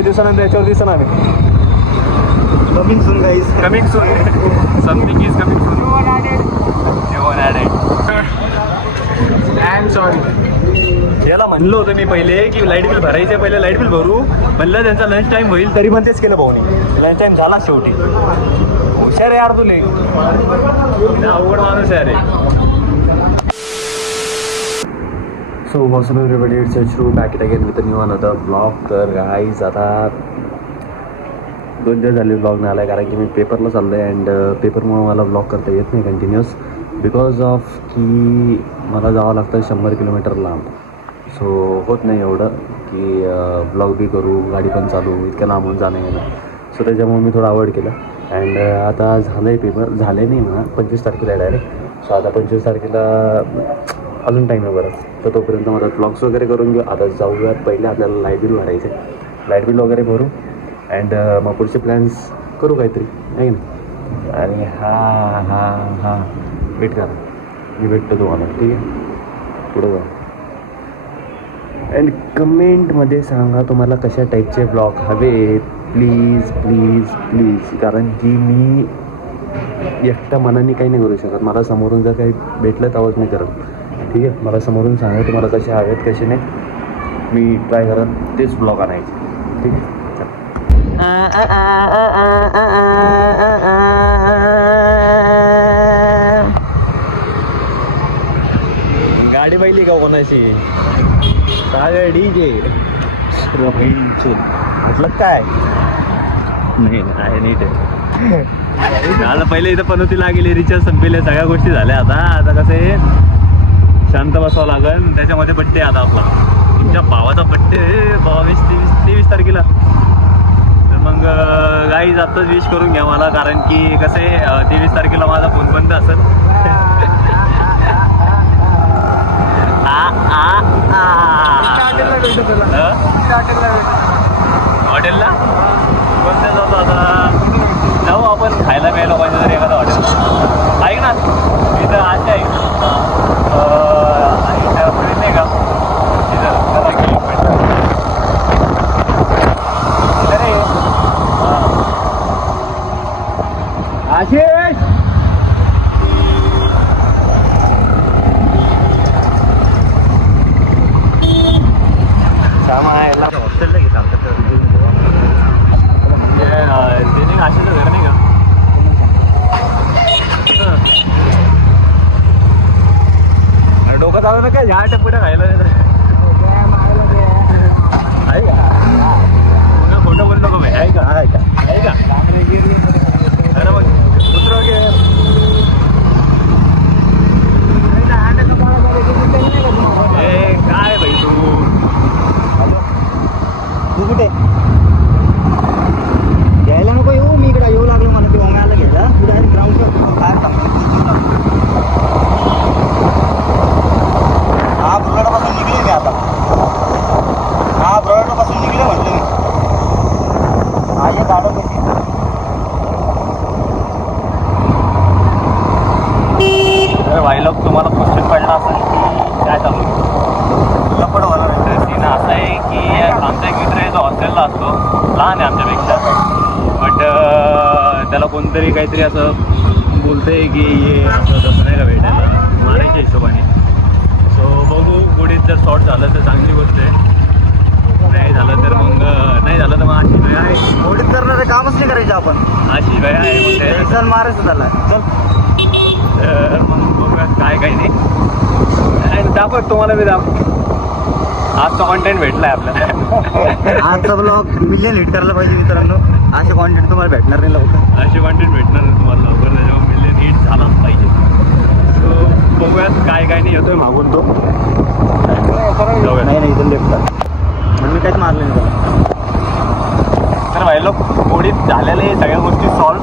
काही दिवसानंतर याच्यावर दिसणार आम्ही. Coming soon guys. Coming soon. Something is coming soon. जेवण ॲडेड. I am sorry. याला म्हणलं होतं मी पहिले की लाईट बिल भरायचं, पहिले लाईट बिल भरू म्हणलं, त्यांचा लंच टाईम होईल तरी पण तेच केलं भाऊनी. लंच टाईम झाला शेवटी. हुशार यार तुले, अवघड माणूस आहे रे. सो वॉट्सअप एव्हरीबडी, इट्स अश्रू back it again with new another blog. तर गाईज आता 2 दिवस झाले ब्लॉग नाही आला आहे, कारण की मी पेपरला चाललो आहे अँड पेपरमुळं मला ब्लॉग करता येत नाही कंटिन्युअस, बिकॉज ऑफ की मला जावं लागतं 100 किलोमीटर लांब. सो होत नाही एवढं की ब्लॉग बी करू, गाडी पण चालू, इतक्या लांबून जाणं येणं. सो त्याच्यामुळे मी थोडं अवॉइड केलं अँड आता झालं आहे पेपर, झाले नाही म्हणा 25 तारखेला डायरेक्ट. सो आता 25 तारखेला अजून टाईम आहे बरंच, तर तोपर्यंत मला ब्लॉग्स वगैरे करून घेऊ. आता जाऊयात, पहिले आपल्याला लाईट बिल भरायचं आहे, लाईट बिल वगैरे भरू अँड मग पुढचे प्लॅन्स करू काहीतरी, आहे ना. आणि हां वेट करा, मी भेटतो तुम्हाला, ठीक आहे. पुढं जा अँड कमेंटमध्ये सांगा तुम्हाला कशा टाईपचे ब्लॉग हवे, प्लीज प्लीज प्लीज. कारण की मी एकट्या मनाने काही नाही करू शकत, मला समोरून जर काही भेटलं तेव्हाच मी करत, ठीक आहे. मला समोरून सांगा तुम्हाला कसे हवेत कसे नाही, मी ट्राय करत तेच ब्लॉग आणायचे, ठीक आहे. गाडी पाहिली का कोणाची? काय डीजे म्हटलं काय नाही आहे नीट आहे. झालं पहिले इथं पनोतीला गेली, रिचार्ज संपले, सगळ्या गोष्टी झाल्या. आता कसं आहे, शांत बसावं लागेल. त्याच्यामध्ये बड्डे आता आपला, तुमच्या भावाचा बड्डे 23 तारखेला. तर मग गाईज आत्ताच विश करून घ्या मला, कारण की कसं आहे 23 तारखेला माझा फोन बंद असेल. हॉटेलला कोणत्या जातो आता? जाऊ आपण खायला प्यायला पाहिजे तरी एखादा हॉटेल. ऐक ना, मी तर आज आहे नाही का अरे आशिष, हॉस्टेलला घेत आमच्या म्हणजे आशिषचं घर नाही का? डोकं चालू ना काय, ह्या टप्प्यात खायला आहे का? फोटो बोलतो का भाई, आहे का? आहे का? आहे का? अरे मग दुसरं घे. काय भाई तू कुठे घ्यायला नको येऊ, मी इकडे येऊ लागलो मला, ते ओम्याला घ्यायला. तू डायरेक्ट ग्राउंडवर बाहेर हा बुलढाणापासून निघले मी आता. हा बुलढाणापासून निघले म्हटलं मी. हा ये गाडं कशी भाई लोक, तुम्हाला क्वेश्चन पडला असेल की काय चालू लपड व्हायला नाही. सीन असं आहे की आमचा एक मित्र आहे, जो हॉस्टेलला असतो, लहान आहे आमच्यापेक्षा, बट त्याला कोणतरी काहीतरी असं बोलतंय की ये असं तसं नाही का भेटायला मारायच्या हिशोबाने. सो बघू, गुढीत जर शॉर्ट झालं तर चांगली गोष्ट आहे, नाही झालं तर मग नाही झालं तर मग आशिष भाई आहे. मोडीत करणारे कामच नाही करायचे आपण. आशिष भाई आहे मग एक्झाम मारायचं त्याला. चल तर मग बघूयात काय काही नाही. दाखव तुम्हाला मी आजचा कॉन्टेंट भेटलाय आपल्याला. आजचा ब्लॉग मिलियन हिट करायला पाहिजे मित्रांनो. असे कॉन्टेंट तुम्हाला भेटणार नाही लवकर. असे कॉन्टेंट भेटणार नाही तुम्हाला लवकर, त्याच्यावर मिलियन हिट झालाच पाहिजे. सो बघूयात काय काय नाही. येतोय मागून तो, नाही इथं लेफ्ट म्हणून मी काहीच मारलं नाही त्याला. तर भाई लोक, गोडीत झालेलं आहे सगळ्या गोष्टी सॉल्व.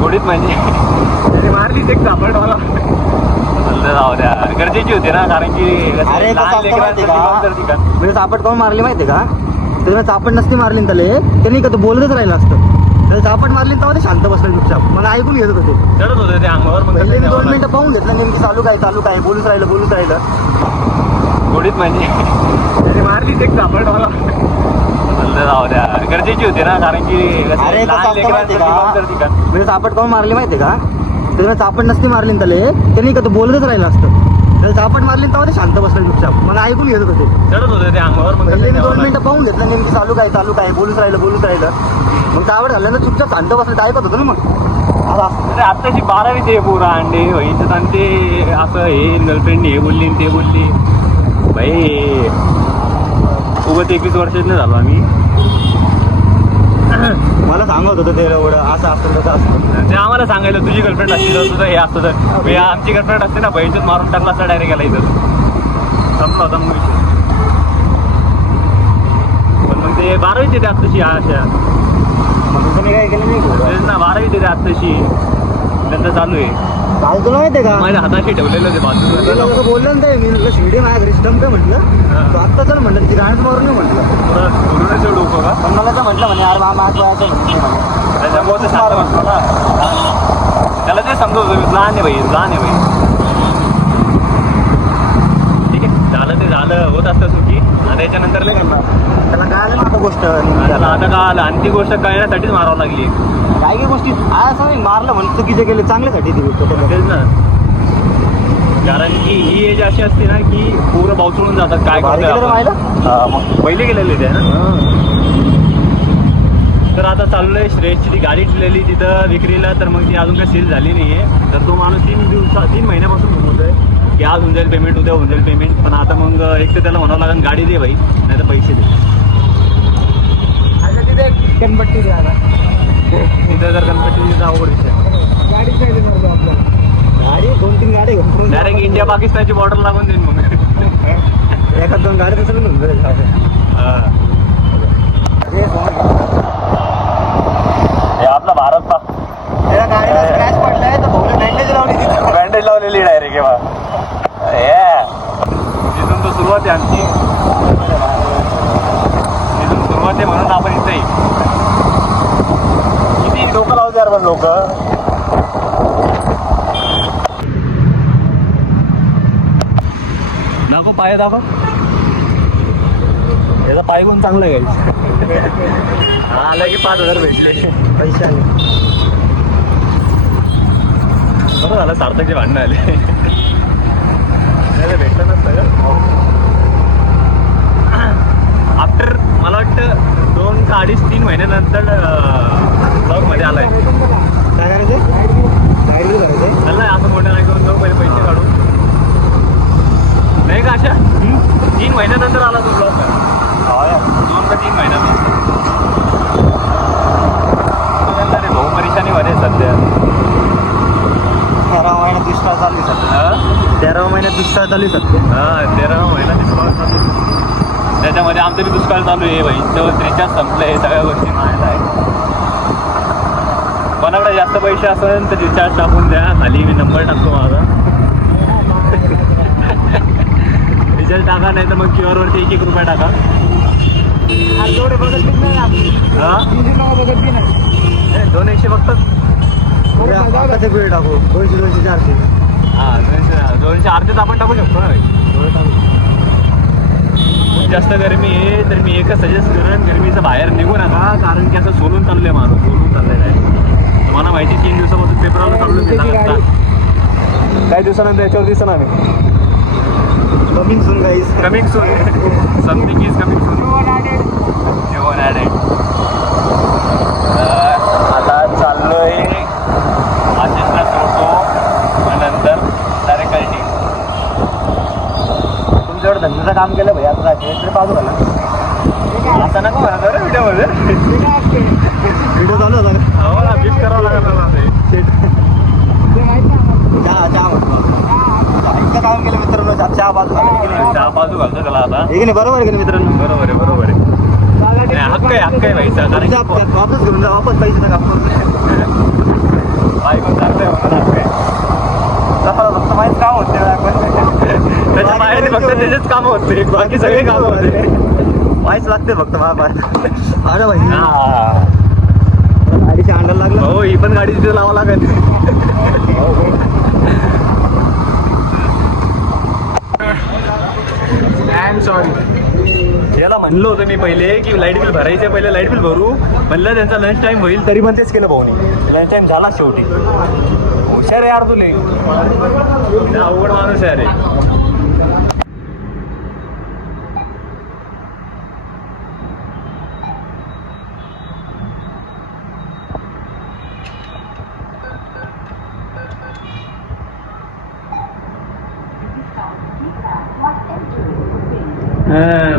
गोडीत म्हणजे त्याने मारलीच एक सापड मला, जाऊ द्या, गरजेची होती ना, कारण की अरे म्हणजे चापट काऊन मारली माहिती का? त्याला चापट नसती मारली ना त्याला, त्यांनी का तो बोलतच राहिलं असतं. त्याला चापट मारली तेव्हा ते शांत बसलं चुपचाप. मला ऐकून घेत होते, चढत होते ते अंगावर. मग पहिले मी 2 मिनिटं पाहून घेतलं नेमकी चालू काय बोलूच राहिलं. गोडीत म्हणजे त्याने मारलीच एक सापड मला, जाऊ द्या, गरजेची होती ना, कारण की अरे कसं लहान असतं माहिती लेकरांचं का, ठिकाण. म्हणजे चापट काऊन मारली माहिती का, त्याला चापट नसती मारली ना त्याला, त्यांनी का तो बोलतच राहिलं असतं. त्याला चापट मारली तेव्हा ते शांत बसलं चुपचाप, मला ऐकून घेत होते. चढत होते ते अंगावर, मग पहिले मी 2 कसं मिनिटं पाहून घेतलं नेमकी चालू काय बोलूच राहिलं. मग चावड घाललं ना चुपचाप शांत बसलं, ऐकत होतं ना मग. अरे आत्ताची 12वी ते पोरा अंडे व्हायचं आणि ते असं हे गर्लफ्रेंड हे बोलली आणि ते बोलली. भाई उगाच 21 वर्षाचं झालो आम्ही. मला सांगत होतं ते एवढं असं असतं तसं असतं. ते आम्हाला सांगायला तुझी गर्लफ्रेंड असती तर तुझं हे असतं तर मी आमची गर्लफ्रेंड असते ना, बहिणीच मारून टाकला असता डायरेक्ट गेला इथं. संपला होता मग विषय. पण मग ते 12वीचे ते आत्ताशी अशा मग तुम्ही काय केलं नाही का? तेच ना, 12वीचे ते आत्ताशी त्यांचं चालू आहे. काय तुला माहिती आहे का, माझ्या हाताशी ठेवलेलं ते मी बाजूला कसं बोललं ना ते, मी म्हटलं शिडी माझ्या घरी स्टम काय म्हटलं, तो आत्ता चल म्हटलं ती गाणं मारून नाही म्हटलं. बोलूनच एवढं डोकं का पण मला तर म्हटलं म्हणे यार माझ वयाचं म्हटलं. त्याच्यामुळे ते शांत बसलो ना. त्याला ते समजवतो मी, लहान आहे भाई. ठीक आहे, झालं ते झालं, होत असतं चुकी आणि त्याच्यानंतर नाही करणार. त्याला काय आलं ना आता गोष्ट, त्याला आता का आलं आणि ती गोष्ट कळण्यासाठीच मारावं लागली. काय काय गोष्टी असं नाही मारलं म्हणून चुकीचे केले, चांगल्यासाठी ती गोष्ट. तेच ना, कारण की ही एज अशी असते ना की पूर्ण बावचळून जातात. काय भारी करतोय केलं रे आपण. मायला? हा, मग पहिले गेलेले ते ना. तर आता चाललोय श्रेयसची ती गाडी ठेवलेली तिथं विक्रीला, तर मग ती अजून काही सेल झाली नाहीये. तर तो माणूस 3 महिन्यापासून घुमवतोय की आज होऊन जाईल पेमेंट, उद्या होऊन जाईल पेमेंट. पण आता मग एक तर त्याला म्हणावं लागेल गाडी दे भाई, नाही तर पैसे दे. गणपती तिथं जर गणपती अवघड विषय, गाडी 2-3 गाडी घेऊन डायरेक्ट इंडिया पाकिस्तानची बॉर्डर लागून देईन मग. एखाद 2 गाडी तसं घेऊन हा. हे आपला भारत पा त्याला गाडीला क्रॅश पडलाय तर भाऊला बँडेज लावली तिथं. बँडेज लावलेली डायरेक्ट केव्हा तिथून तो सुरुवात आहे आमची. तिथून सुरुवात आहे म्हणून आपण इथे किती डोकं लावते यार पण लोक. नको पाय दाखव, याचा पाय गुण चांगलं घ्यायचं. हा आलं की 5,000 भेटले पैशाने. बरं झालं सार्थकचे भांडणं आले. त्याला भेटलं नसतं का आफ्टर मला वाटतं 2 का 2.5-3 महिन्यानंतर ब्लॉगमध्ये आलाय. काय करायचं, गाडी करायचं चाललाय असं मोठं नाही करून जाऊ, पहिले पैसे काढून नाही का अशा. 3 महिन्यानंतर आला तो ब्लॉग. 2 का 3 महिन्यानंतर. भाऊ परेशानीमध्ये सध्या. 13 महिन्यात दुष्काळ चालू आहे सध्या. 13 महिन्यात दुष्काळ चालू आहे सध्या. हा 13 महिना दुष्काळ चालू आहे. त्याच्यामध्ये आमचं बी दुष्काळ चालू आहे भाई. तेव्हा रिचार्ज संपलंय, सगळ्या गोष्टी माहीत आहे. कोणाकडे जास्त पैसे असेल तर रिचार्ज टाकून द्या, खाली मी नंबर टाकतो माझा. रिचार्ज टाका, नाही तर मग QR वरती 1-1 रुपया टाका. हा 200 फक्त. आकाचे बिल टाकू 200-400. हा 200 अर्धेच आपण टाकू शकतो ना भाई. खूप जास्त गरमी आहे, तर मी एकच सजेस्ट करेन, गरमीचं बाहेर निघू नका. कारण की असं सोलून चाललंय माणूस, सोलून चाललेलं आहे. तुम्हाला माहिती 3 दिवसापासून पेपरला चालू काही दिवसानंतर याच्यावर दिसणार आहे. Coming soon guys. Coming soon, something is coming soon. जेवण ॲडेड. आता चाललोय आशिषला सोडतो आणि नंतर डायरेक्ट कल्टी. तुमच्याकडे धंद्याचं काम केलं भाई, आता तरी बाजू झाला. आता नका म्हणा तर व्हिडिओमध्ये व्हिडिओ चालू होता का? हो ना, बीट करावं लागेल मला ते. चहा इतकं काम केलं मित्रांनो, चहा बाजू झाला. चहा बाजू घालतो त्याला आता. हे की नाही, बरोबर आहे की नाही मित्रांनो? बरोबर आहे. नाही, हक्क आहे भाई कारण की वापस घेऊन जा, वापस पैसे नका. बायको चांगलं आहे म्हणून हक्क आहे. फक्त माहीत काम होते त्याच्या बाहेर फक्त त्याचेच कामं होते, बाकी सगळे कामं होते. माहीत लागते फक्त माझ्या भाई. हा गाडीच्या अंडाला लागलं. हो, ही पण गाडी तिथे लावा लागेल. I am sorry. याला म्हणलं होतं मी पहिले की लाईट बिल भरायचं पहिले लाईट बिल भरू म्हणलं त्यांचा लंच टाईम होईल तरी पण तेच केलं भाऊनी लंच टाईम झाला शेवटी हुशार आहे यार तुले अवघड माणूस आहे अरे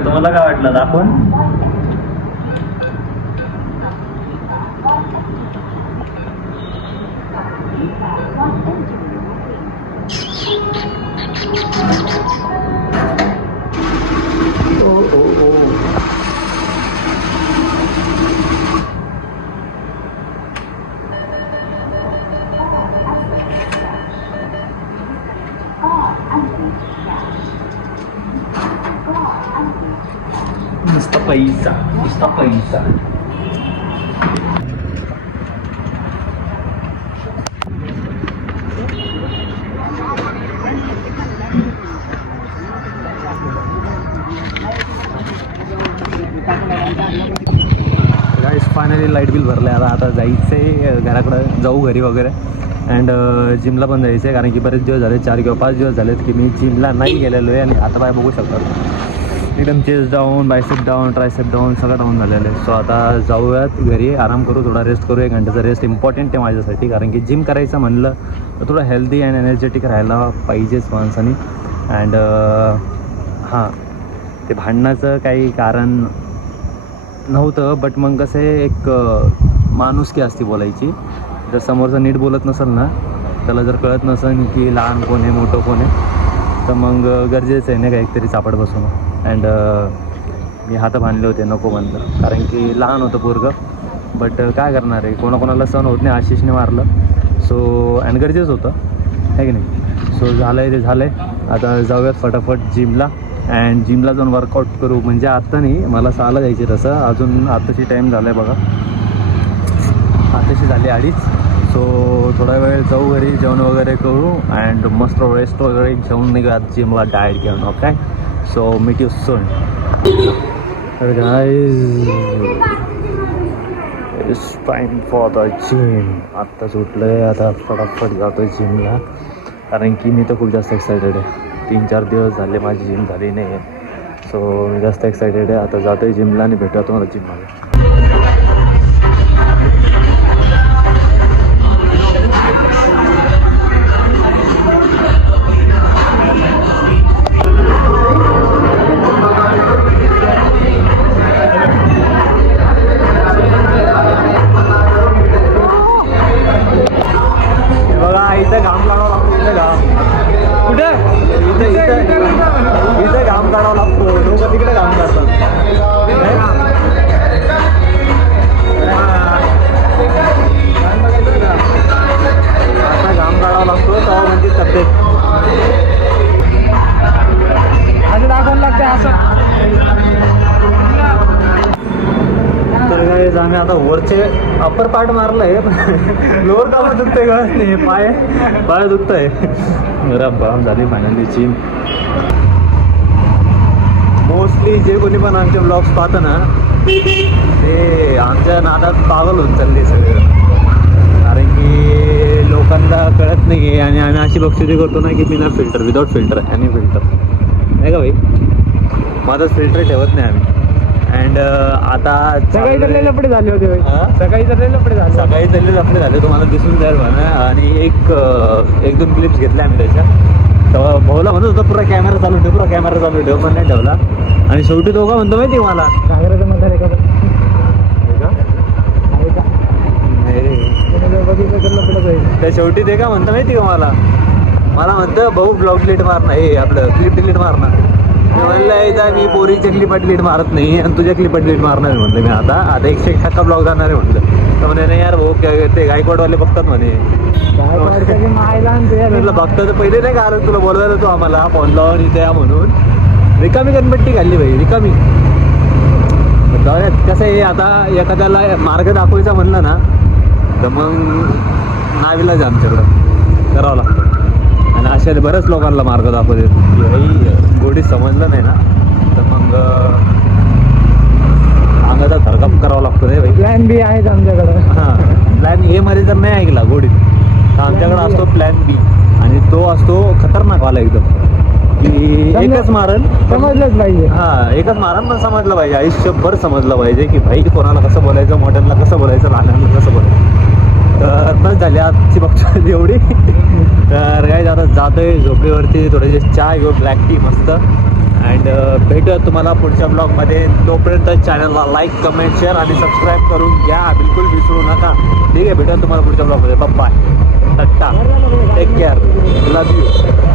तुम्हाला काय वाटलं दाखवून नुसता पैसा नुसता पैसा गाईस फायनली लाईट बिल भरलं आहे आता जायचं आहे घराकडं जाऊ घरी वगैरे अँड जिमला पण जायचं आहे कारण की बरेच दिवस झाले 4 किंवा 5 दिवस झालेत की मी जिमला नाही गेलेलो आहे आणि आता बाय बघू शकतात एकदम chest down bicep down tricep down सगळं डाऊन झालेलं आहे सो आता जाऊयात घरी आराम करू थोडा रेस्ट करू 1 घंट्याचा रेस्ट इम्पॉर्टंट आहे माझ्यासाठी कारण की जिम करायचं म्हणलं तर थोडं हेल्दी अँड एनर्जेटिक राहायला पाहिजेच माणसाने अँड हां ते भांडणाचं काही कारण नव्हतं बट मग कसं आहे एक माणुसकी असते बोलायची जर समोरचं नीट बोलत नसेल ना त्याला जर कळत नसेल की लहान कोण आहे मोठं कोण आहे तर मग गरजेचं आहे ना काहीतरी चापड बसून अँड मी हात बांधले होते नको म्हणलं कारण की लहान होतं पोरगं बट काय करणार आहे कोणाकोणाला सहन होत नाही आशिषने मारलं सो अँड गरजेचं होतं आहे की नाही सो झालं आहे ते झालं आहे आता जाऊयात फटाफट जिमला अँड जिमला जाऊन वर्कआउट करू म्हणजे आत्ता नाही मला 6ला जायचे तसं अजून आत्ताची टाईम झाला आहे बघा आताशी झाली 2:30 सो थोडा वेळ जाऊ घरी जेवण वगैरे करू अँड मस्त रेस्ट वगैरे घेऊन निघा जिमला डाएट घेऊन okay so meet you soon तर guys it's time for the gym आत्ताच उठलं आहे आता फटाफट जातो आहे जिमला कारण की मी तर खूप जास्त एक्सायटेड आहे 3-4 दिवस झाले माझी जिम झाली नाही आहे सो मी जास्त एक्सायटेड आहे आता जातो आहे जिमला आणि भेटूया तुम्हाला जिममध्ये बघा इथं घाम काढावं लागतो इथं घाम कुठे इथं घाम काढावं लागतो लोक तिकडे घाम काढतात आता घाम काढावा लागतो तेव्हा म्हणजे तब्येत असं दाखवायला लागते असं तर काय आम्ही आता वरचे अप्पर पार्ट मारलं आहे लोअर कामा दुखतंय गळत नाही पाय दुखत आहे बाम झाली फायनली जिम मोस्टली जे कोणी पण आमचे ब्लॉग्स पाहतं ना ते आमच्या नादात पागल होत चालले सगळे कारण की लोकांना कळत नाही आहे आणि आम्ही अशी बक्षिसी करतो ना की बिना फिल्टर विदाऊट फिल्टर आणि फिल्टर नाही का भाई माझाच फिल्टर ठेवत नाही आम्ही अँड आता सकाळी तर लपडे झाले होते सकाळी तर लपडे झाले तुम्हाला दिसून जाईल म्हणा आणि एक 2 क्लिप्स घेतल्या आम्ही त्याच्या तेव्हा भाऊला म्हणत होतं पुरा कॅमेरा चालू ठेव पण नाही ठेवला आणि शेवटी तो का म्हणतो माहिती मला घागराचं म्हणतात एखादं त्या शेवटी ते का म्हणतं माहिती का मला म्हणतं भाऊ ब्लॉग डिलीट मारणार हे आपलं क्लिप डिलीट मारणार म्हणलं मी पोरीच्या क्लिपात डिलीट मारत नाही आणि तुझ्या क्लिपात डिलीट मारणार आहे म्हटलं मी आता 101% ब्लॉग जाणार आहे म्हटलं तर म्हणे नाही यार भाऊ ते गायकवाडवाले बघतात म्हणे म्हटलं बघता तर पहिले नाही का आलं तुला बोलवायला तू आम्हाला फोन लावून इथे या म्हणून रिकामी गणपट्टी घालली भाई रिकामी कसं आहे आता एखाद्याला मार्ग दाखवायचा म्हणलं ना तर मग नावीलाच आमच्याकडं करावं लागतं आणि अशा बऱ्याच लोकांना मार्ग दाखवतात की भाई गोडी समजलं नाही ना तर मग लागतो रे भाई. प्लॅन बी आहेच आमच्याकडं. हां, प्लॅन ए मध्ये जर नाही ऐकला गोडीत तर आमच्याकडे असतो प्लॅन बी, आणि तो असतो खतरनाक वाला एकदम, की एकच मारल समजलंच पाहिजे. हा एकच मारण पण समजलं पाहिजे, आयुष्यभर समजलं पाहिजे की भाई कोणाला कसं बोलायचं, मोठ्यांना कसं बोलायचं, लहानांना कसं बोलायचं. तर बस झाली आजची बघतो एवढी. तर काय आता जातोय झोपेवरती, थोडेसे चहा घेऊ, ब्लॅक टी मस्त. अँड भेटूया तुम्हाला पुढच्या ब्लॉगमध्ये. तोपर्यंत चॅनलला लाईक, कमेंट, शेअर आणि सबस्क्राईब करून घ्या, बिलकुल विसरू नका. ठीक आहे, भेटूया तुम्हाला पुढच्या ब्लॉगमध्ये. Bye, tata, take care, love you.